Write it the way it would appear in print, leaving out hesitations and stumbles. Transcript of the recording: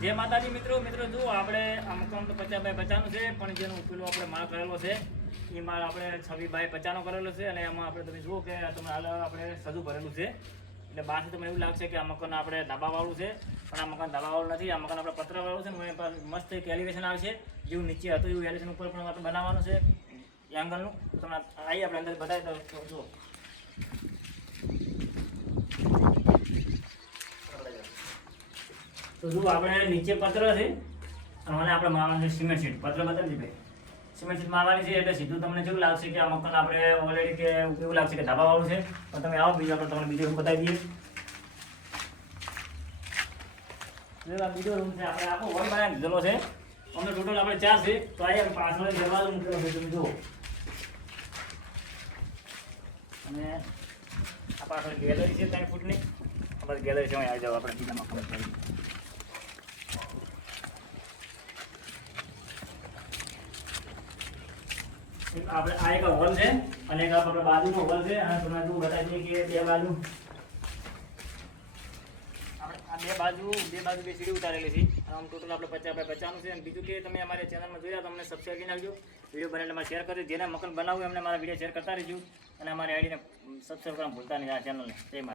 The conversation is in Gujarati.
જય માતાજી મિત્રો જુઓ આપણે આ મકાન તો 50x50 છે, પણ જેનો પેલો આપણે માળ કરેલો છે એ માળ આપણે 26x50 કરેલો છે, અને એમાં આપણે તમે જુઓ કે તમે હાલ આપણે સજુ ભરેલું છે. એટલે બહારથી તમને એવું લાગશે કે આ મકાન આપણે ધાબાવાળું છે, પણ આ મકાન ધાબાવાળું નથી. આ મકાન આપણે પતરાવાળું છે ને મસ્ત એક એલિવેશન આવશે, જેવું નીચે હતું એવું એલિવેશન ઉપર પણ આપણે બનાવવાનું છે એંગલનું. તમે આવી આપણે અંદર બતાવી દો જુઓ. તો જો આપણે નીચે પત્ર છે અને આપણે મારવાનું છે સિમેન્ટ શીટ. પત્ર બતાવી ભાઈ, સિમેન્ટ શીટ મારવાની છે એટલે સીધું તમને જેવું લાગશે કે આ મકાન આપણે ઓલરેડી કે એવું લાગશે કે ધાબાવાળું છે. પણ તમે આવો બીજું આપણે તમને બીજું બતાવી દઈએ. બીજો રૂમ છે, આપણે આખો હોલ બનાવી દીધેલો છે. અમને ટોટલ આપણે 4 છે, તો અહીંયા પાછળ દરવાજો મૂકેલો છે તમે જુઓ. અને આ પાછળ ગેલેરી છે 3 ફૂટની. આપણે ગેલેરી છે, અહીં આવી જાવ આપણે બીજામાં ખબર પડી. આપણે આ એક હોલ છે અને એક આપણે બાજુનો હોલ છે. અને તમને જો બતાવી દઈએ કે બે બાજુ આપણે આ બે બાજુ બે સીડી ઉતારેલી છે. આમ ટોટલ આપણે 50x50 છે. અને બીજું કે તમે અમારી ચેનલમાં જોયા તો અમને સબસ્ક્રાઈબ કરી નાખજો, વિડીયો બનાવીને અમારે શેર કરજો. જેને મકાન બનાવવું એમને મારા વિડીયો શેર કરતા રહેજો, અને અમારી આઈડીને સબસ્ક્રાઈબ કરવાનું ભૂલતા નહીં આ ચેનલને. જય માતા.